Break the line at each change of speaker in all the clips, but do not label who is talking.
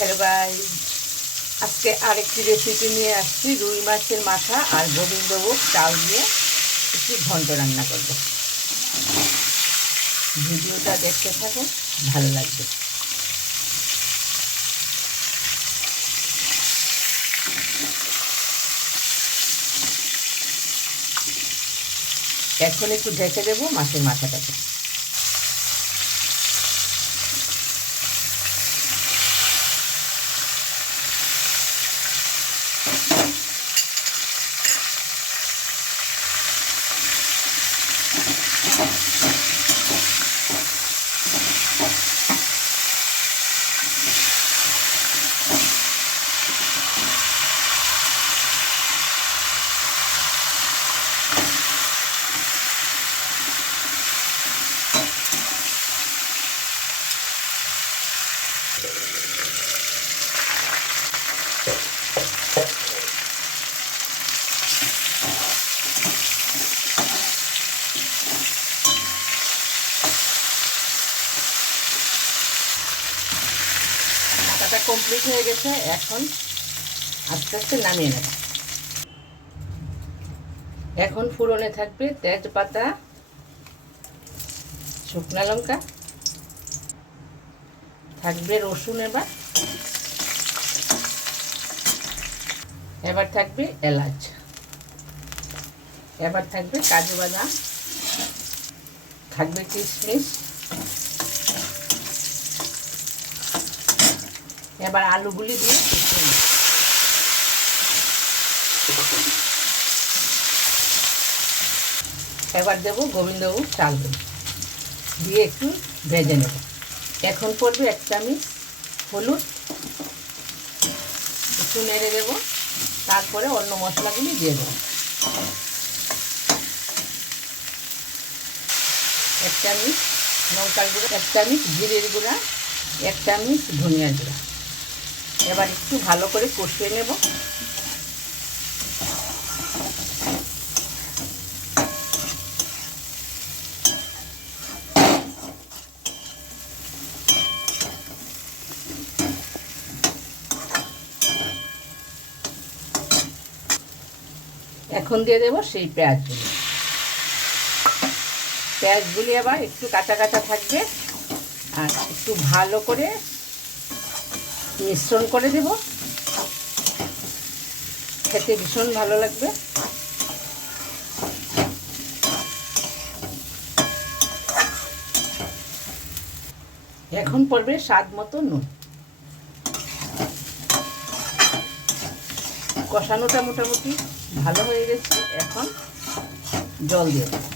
Hello ভাই। আজকে আরেকটি রেসিপি নিয়ে আসছি, রুই মাছের মাথা আর গোবিন্দভোগ চাল দিয়ে একটি ঘন্ট রান্না করব। ভিডিওটা দেখতে থাকো ভালো লাগবে। এখন একটু ঢেকে দেবো মাছের মাথাটাকে। কাটা কমপ্লিট হয়ে গেছে, এখন আস্তে আস্তে নামিয়ে নেব। এখন ফুরনে থাকবে তেজপাতা, শুকনা লঙ্কা, থাকবে রসুন এবার এবার থাকবে এলাচ, এবার থাকবে কাজু বাদাম, থাকবে কিশমিশ এবার আলুগুলি দিয়ে কষিয়ে নেব এবার দেবো গোবিন্দভোগ চালগুলো দিয়ে একটু ভেজে নেব। এখন পড়বে এক চামচ হলুদ। একটু নেড়ে দেবো। তারপরে অন্য মশলাগুলি দিয়ে দেবো। এক চামচ লঙ্কার গুঁড়ো এক চামচ জিরের গুঁড়া এক চামচ ধনিয়ার গুঁড়া। এবার একটু ভালো করে কষিয়ে নেব। এখন দিয়ে দেবো সেই পেঁয়াজগুলি। পেঁয়াজগুলি আবার একটু কাঁচা কাঁচা থাকবে। আর একটু ভালো করে মিশ্রণ করে দেব। খেতে ভীষণ ভালো লাগবে। এখন পড়বে স্বাদ মতো নুন। কষানোটা মোটামুটি ভালো হয়ে গেছে। এখন জল দিয়ে দেবো।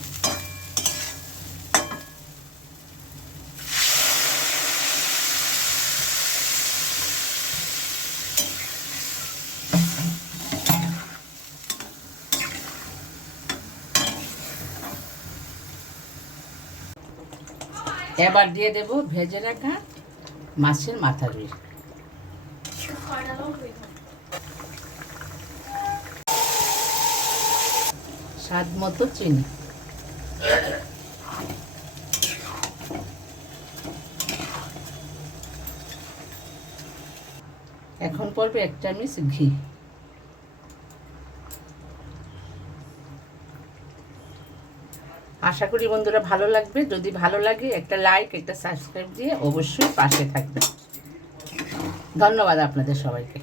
এবার দিয়ে দেব ভেজে রাখা মাছের মাথা রুই স্বাদ মতো চিনি। এখন পড়বে এক চামচ ঘি। আশা করি বন্ধুরা ভালো লাগবে যদি ভালো লাগে, একটা লাইক একটা সাবস্ক্রাইব দিয়ে অবশ্যই পাশে থাকবেন ধন্যবাদ আপনাদের সবাইকে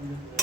Thank you.